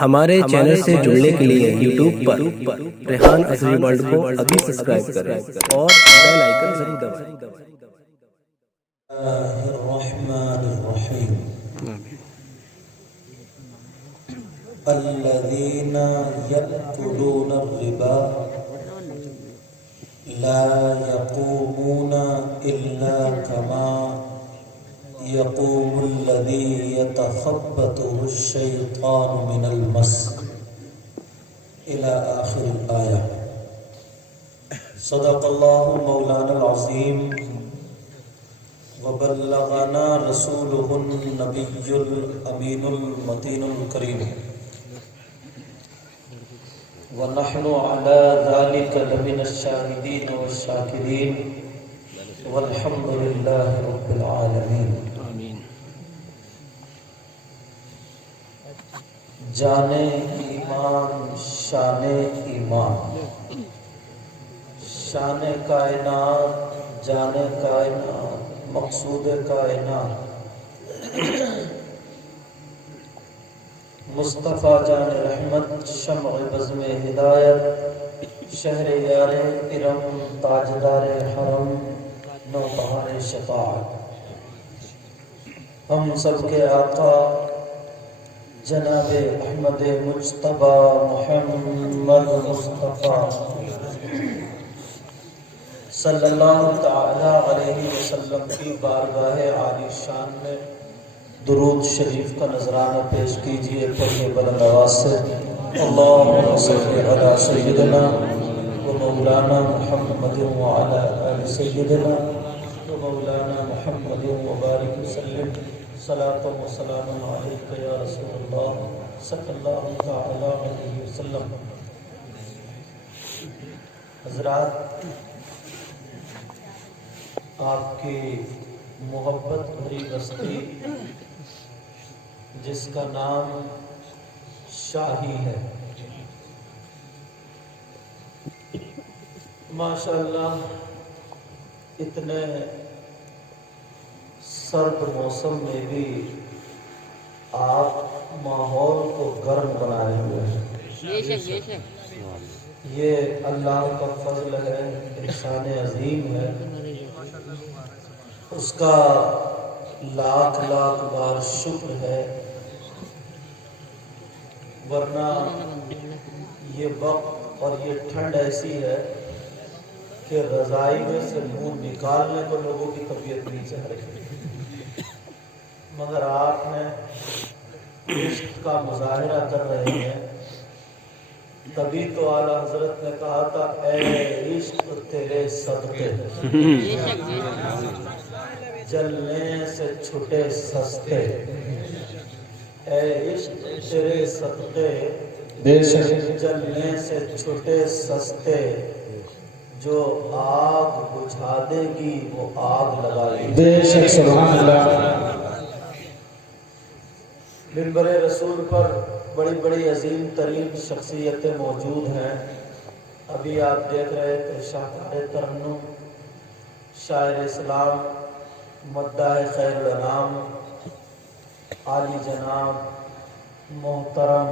ہمارے چینل سے جڑنے کے لیے یوٹیوب پر ریحان ازری ورلڈ کو ابھی سبسکرائب کریں اور بیل آئیکن ضرور دبائیں۔ الرحمن الرحیم الذین یأکلون الربا لا یقومون الا کما یقوم الذی یتخبطه الشیطان من المس الى آخر الآیہ۔ صدق اللہ مولانا العظیم وبلغنا رسوله النبی الامین المتین الکریم ونحن على ذلك لمن الشاهدين والشاكرين والحمد لله رب العالمين۔ جانے ایمان شان ایمان، شان کائنات جانے کائنات مقصود کائنات مصطفیٰ جان رحمت شمع بزم ہدایت شہر یار ارم تاجدار حرم نوبہار شفاعت، ہم سب کے آقا جناب احمد مجتبی محمد مصطفیٰ صلی اللہ تعالی علیہ وسلم کی بارگاہ عالی شان میں درود شریف کا نذرانہ پیش کیجئے پڑھے بلند آواز سے۔ اللہم صلی علی سیدنا و مولانا محمد وعلی آل سیدنا و مولانا محمد وبارک وسلم۔ صلاۃ و سلام علیک یا رسول اللہ صلی اللہ تعالی علیہ وسلم۔ حضرات، آپ کی محبت بھری بستی جس کا نام شاہی ہے، ماشاءاللہ اتنے سرد موسم میں بھی آپ ماحول کو گرم بنائے ہوئے ہیں۔ یہ اللہ کا فضل ہے، احسان عظیم ہے، اس کا لاکھ لاکھ بار شکر ہے، ورنہ یہ وقت اور یہ ٹھنڈ ایسی ہے کہ رضائی میں سے منہ نکالنے کو لوگوں کی طبیعت نہیں چاہ رہی، مگر آپ نے عشق کا مظاہرہ کر رہے ہیں، تبھی تو اعلیٰ حضرت نے کہا تھا اے عشق تیرے صدقے جلنے سے چھٹے سستے، اے عشق تیرے صدقے جلنے سے چھٹے سستے، جو آگ بجھا دے گی وہ آگ لگائے گی۔ بے شک سبحان اللہ۔ منبر رسول پر بڑی بڑی عظیم ترین شخصیتیں موجود ہیں۔ ابھی آپ دیکھ رہے تھے شاہکار ترنم، شاعر اسلام، مداح خیر الانام، عالی جناب محترم،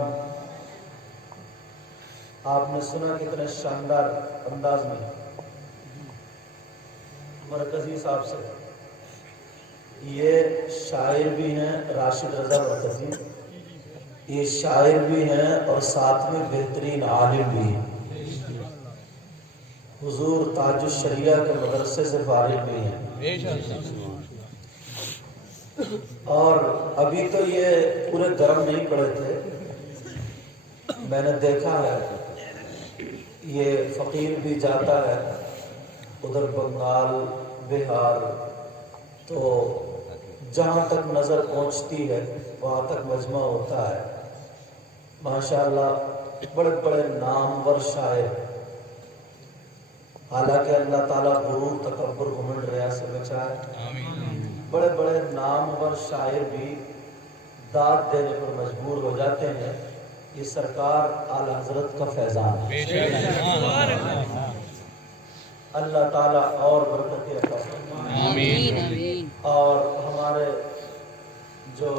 آپ نے سنا کتنے شاندار انداز میں مرکزی صاحب سے، یہ شاعر بھی ہیں راشد رضا مرکزی، یہ شاعر بھی ہیں اور ساتھ میں بہترین عالم بھی ہیں، حضور تاج الشریعہ کے مدرسے سے فارغ بھی ہیں، اور ابھی تو یہ پورے گرم نہیں پڑے تھے، میں نے دیکھا ہے یہ فقیر بھی جاتا ہے ادھر بنگال بہار، تو جہاں تک نظر پہنچتی ہے وہاں تک مجمع ہوتا ہے، ماشاءاللہ بڑے بڑے نامور شاعر، حالانکہ اللہ تعالیٰ غرور تکبر گھمنڈ ریا سے بچائے، بڑے بڑے نامور شاعر بھی داد دینے پر مجبور ہو جاتے ہیں، یہ سرکار اعلیٰ حضرت کا فیضان ہے، اللہ تعالیٰ اور برکتیں عطا فرمائے۔ اور ہمارے جو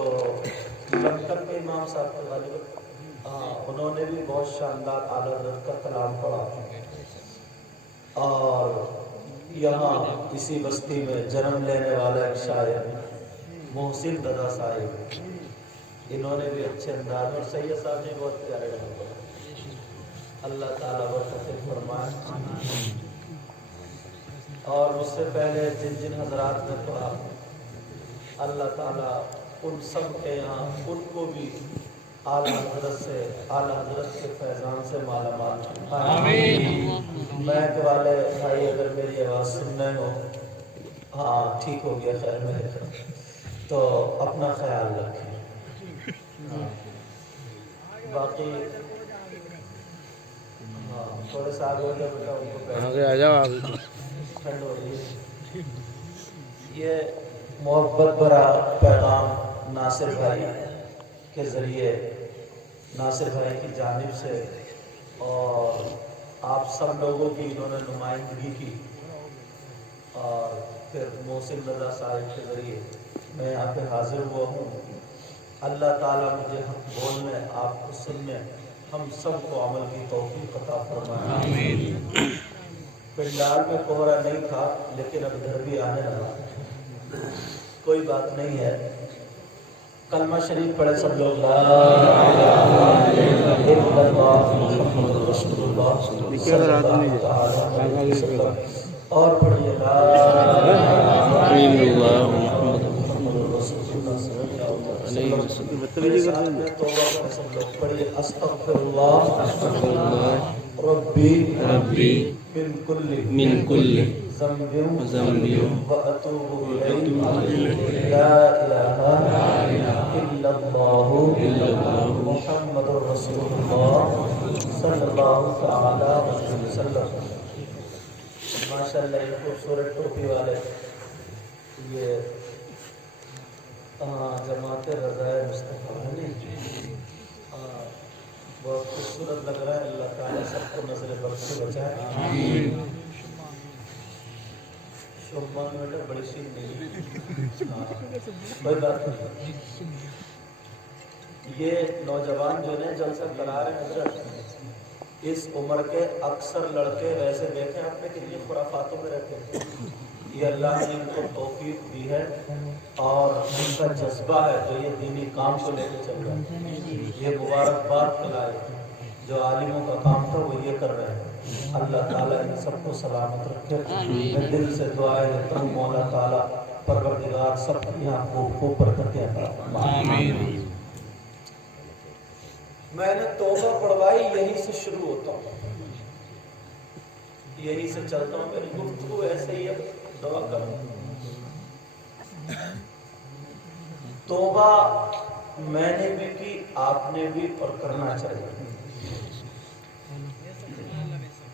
لمٹر کے امام صاحب کے غالب انہوں نے بھی بہت شاندار اعلیٰ حضرت کا کلام پڑھا، اور یہاں اسی بستی میں جنم لینے والا ایک شاعر محسن رضا صاحب، انہوں نے بھی اچھے انداز، اور سید صاحب نے بہت پیارے کلام پڑھا، اللہ تعالیٰ برکت فرمائے۔ اور اس سے پہلے جن جن حضرات نے پڑھا، اللہ تعالیٰ ان سب کے یہاں ان کو بھی اعلیٰ حضرت سے، اعلیٰ حضرت کے فیضان سے مالا مال فرمائے۔ مہک والے بھائی اگر میری آواز سن رہے ہو، ہاں ٹھیک ہو گیا، خیر میں تو اپنا خیال رکھیں۔ باقی ہاں تھوڑے سے آگے ہو جائے بیٹا، ان کو آگے آ جاؤ، آگے ٹھنڈ ہو رہی ہے۔ یہ محبت بھرا پیغام ناصر بھائی کے ذریعے، ناصر بھائی کی جانب سے، اور آپ سب لوگوں کی انہوں نے نمائندگی کی، اور پھر محسن رضا صاحب کے ذریعے میں یہاں پہ حاضر ہوا ہوں۔ اللہ تعالیٰ مجھے حق بولنے، آپ کو سننے، ہم سب کو عمل کی توفیق عطا فرمائے۔ پنڈال میں کوہرا نہیں تھا، لیکن اب گھر بھی آنے لگا، کوئی بات نہیں ہے۔ کلمہ شریف پڑھے سب لوگ، لا الہ الا اللہ محمد رسول اللہ صلی اللہ علیہ وسلم، اور پڑھیے لا الہ الا اللہ محمد رسول اللہ صلی اللہ علیہ وسلم۔ میرے ساتھ میں توبہ کریں سب لوگ، پڑھیے استغفر اللہ ربی من کل ذنب واتوب الیہ، لا الہ الا اللہ محمد رسول اللہ صلی اللہ تعالی علیہ وسلم۔ ماشاءاللہ یہ خوبصورت ٹوپی والے، یہ جماعت رضائے مصطفیٰ ہے، بہت خوبصورت لگ رہا ہے۔ اللہ تعالیٰ سب کو نظر بد سے بچائے۔ شومان بیٹا بڑی شیر نہیں، کوئی بات نہیں۔ یہ نوجوان جو نے جلسہ کرا رہے ہیں حضرت، اس عمر کے اکثر لڑکے ویسے دیکھیں آپ نے کتنی خرافاتوں میں رہتے ہیں، یہ اللہ نے ان کو توفیق دی ہے، اور ان کا جذبہ ہے جو یہ دینی کام کو لے کے چل رہے ہیں۔ یہ مبارکباد کلائے، جو عالموں کا کام تھا وہ یہ کر رہے ہیں۔ اللہ تعالیٰ ان سب کو سلامت رکھے۔ میں دل سے دعائیں دیتا ہوں، مولا تعالیٰ پروردگار سب کی یہاں خوب برکتیں عطا فرمائے۔ میں نے توبہ پڑھوائی، یہی سے شروع ہوتا ہوں، یہی سے چلتا ہوں، میری گفتگو ایسے ہی ہے، دعا کروں۔ توبہ میں نے بھی کی، آپ نے بھی، اور کرنا چاہیے۔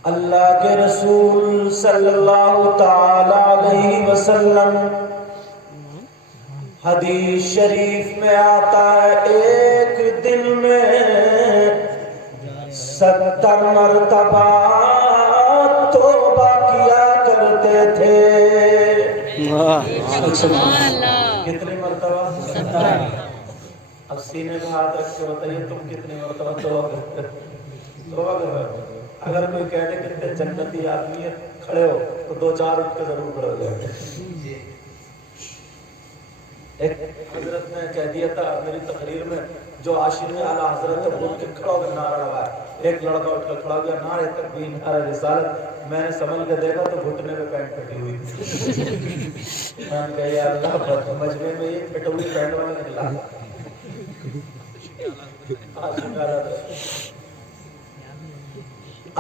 اللہ کے رسول صلی اللہ تعالی علیہ وسلم، حدیث شریف میں آتا ہے ایک دن میں 70 مرتبہ توبہ کیا کرتے تھے۔ کتنی مرتبہ؟ 70۔ اب سینے میں ہاتھ رکھ کے بتائیے تم کتنی مرتبہ توبہ کرتے ہو؟ اگر کوئی کہنے کتنے جنتی آدمی ہے کھڑے ہو تو 2-4 اٹھ کے ضرور کھڑے ہو جائے۔ ایک حضرت نے کہہ دیا تھا میری تقریر میں، جو عاشق اعلیٰ حضرت ہے وہ اٹھ کے کھڑا ہو کر نعرہ لگایا۔ ایک لڑکا اٹھ کر کھڑا ہو گیا، نعرہ تکبیر نعرہ رسالت۔ میں نے سنبھل کے دیکھا تو گھٹنے میں پینٹ پھٹی ہوئی تھی۔ میں نے کہا یا اللہ، مجمع میں یہ پھٹی ہوئی پینٹ والا نکلا۔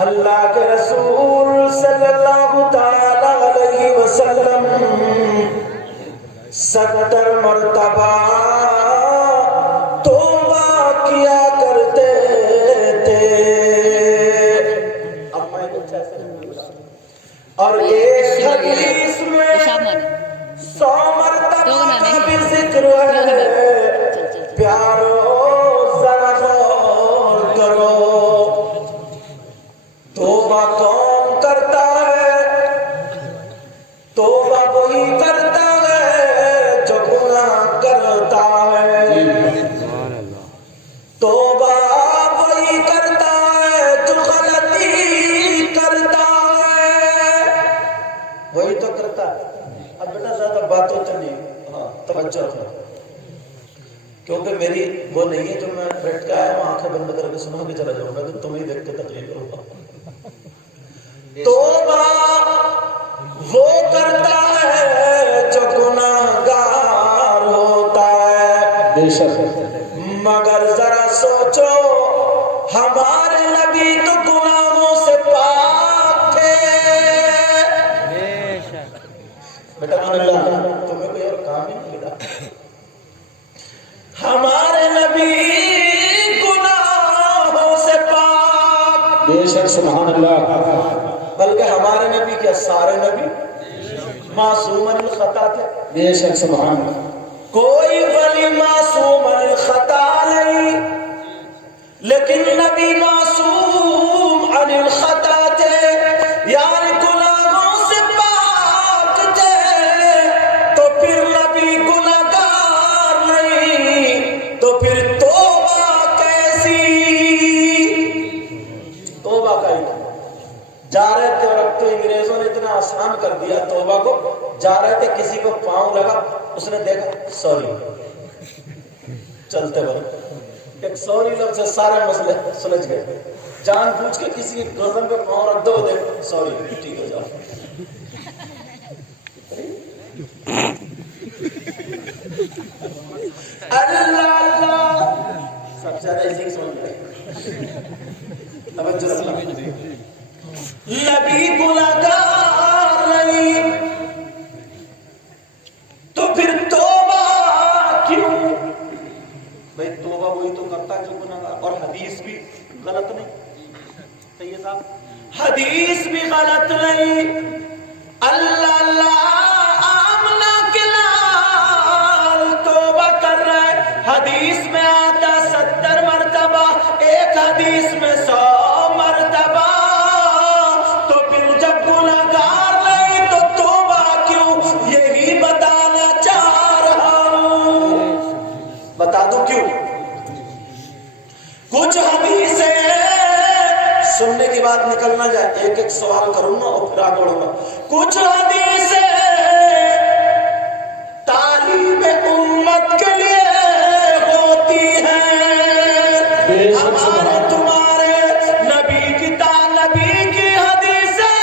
اللہ کے رسول صلی اللہ تعالی علیہ وسلم 70 مرتبہ توبہ کیا کرتے تھے۔ اب میں کچھ ایسے اور ایک حدیث میں 100 مرتبہ کا بھی ذکر ہے۔ پیارو ذرا غور کرو، توبہ کون کرتا ہے؟ توبہ وہی کرتا ہے جو گناہ کرتا باتوں تو نہیں، ہاں توجہ رکھنا، کیونکہ میری وہ نہیں ہے جو میں بیٹھ کے آیا ہوں آنکھیں بند کر کے سنا کے چلا جاؤں گا تو تمہیں دیکھ کے تکلیف ہوگا۔ توبہ وہ کرتا ہے جو گناہگار ہوتا ہے، بے شک، مگر ذرا سوچو ہمارے نبی تو گناہوں سے پاک تھے۔ بیٹا اللہ تمہیں کوئی اور کام ہی نہیں ملا، ہمارے نبی گناہوں سے پاک، بے شک، سبحان اللہ، بلکہ ہمارے نبی کیا سارے نبی معصوم الخطا تھے، بے شک، سبحان اللہ، کوئی ولی معصوم الخطا نہیں، لیکن نبی معصوم عن الخطا تھے، یعنی گناہوں سے پاک تھے، تو پھر نبی گناہگار نہیں تو پھر توبہ کیسی؟ توبہ کا ہی جا رہے تھے، اور اب تو انگریزوں نے اتنا آسان کر دیا توبہ کو، جا رہے تھے کسی کو پاؤں لگا، اس نے دیکھا سوری، چلتے بڑے ایک سوری لفظ سے سارے مسئلے سلجھ گئے، جان بوجھ کے کسی گردن پہ پاؤں رکھ دو، دے سوری ٹھیک ہو جاؤ۔ اللہ اللہ سب سے زیادہ اسی سمجھ گئے، توجہ رکھنا، نبی گناہگار نہیں تو پھر توبہ کیوں؟ بھائی توبہ وہی تو کرتا ہے جو گناہگار، اور حدیث بھی غلط نہیں، صحیح ہے صاحب، حدیث بھی غلط نہیں، اللہ اللہ آمنہ کے لال توبہ کر رہا ہے، حدیث میں آتا 70 مرتبہ، ایک حدیث میں 100 مرتبہ، تو پھر جب گناہگار نہیں تو توبہ کیوں؟ یہی بتانا چاہ رہا ہوں، بتا دوں کیوں؟ کچھ حدیثیں سننے کی بات نکل نہ جائے، ایک ایک سوال کروں گا اور پھر آگے بڑھوں گا، کچھ حدیثیں تعلیم امت کے لیے ہوتی ہیں، ہمارے تمہارے نبی کی حدیثیں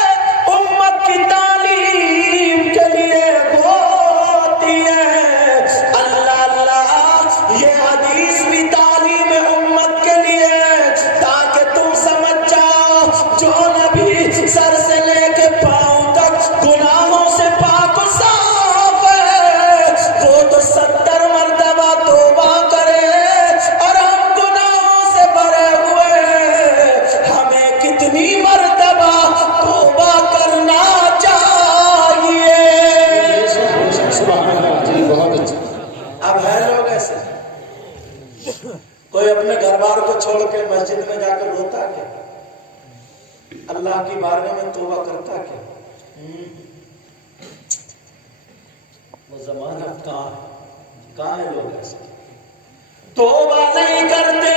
امت کی تعلیم کے لیے ہوتی ہیں، اللہ اللہ یہ حدیث بھی تعلیم امت کے لیے، تاکہ تم سمجھ جاؤ جو نبی سر سے لے کے پاؤں تک گناہوں سے پاک و صاف ہے، وہ تو 70 مرتبہ توبہ کرے، اور ہم گناہوں سے بھرے ہوئے، ہمیں کتنی مرتبہ توبہ کرنا چاہیے؟ اب ہے لوگ ایسے، کوئی اپنے گھر بار کو چھوڑ کے مسجد میں جا کر روتا کیا؟ اللہ کی بارگاہ میں توبہ کرتا کیا؟ وہ زمانہ کہاں ہے لوگ ایسے توبہ نہیں کرتے؟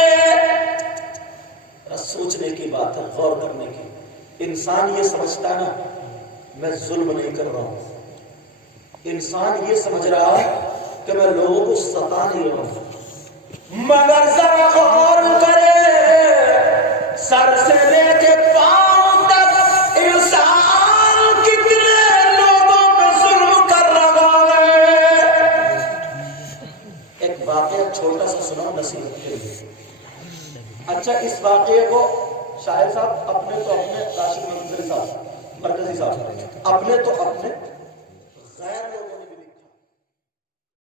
سوچنے کی بات ہے، غور کرنے کی، انسان یہ سمجھتا نا میں ظلم نہیں کر رہا ہوں، انسان یہ سمجھ رہا ہے کہ میں لوگوں کو ستا نہیں رہا ہوں، مگر ذرا غور کرے، سر سے لے کے پاؤں تک انسان کتنے لوگوں پہ ظلم کر رہا ہے۔ ایک واقعہ چھوٹا سا سناؤ نصیحت کے لیے، اچھا اس واقعے کو شاہد صاحب اپنے تو اپنے راشد منظر صاحب مرکزی صاحب اپنے تو اپنے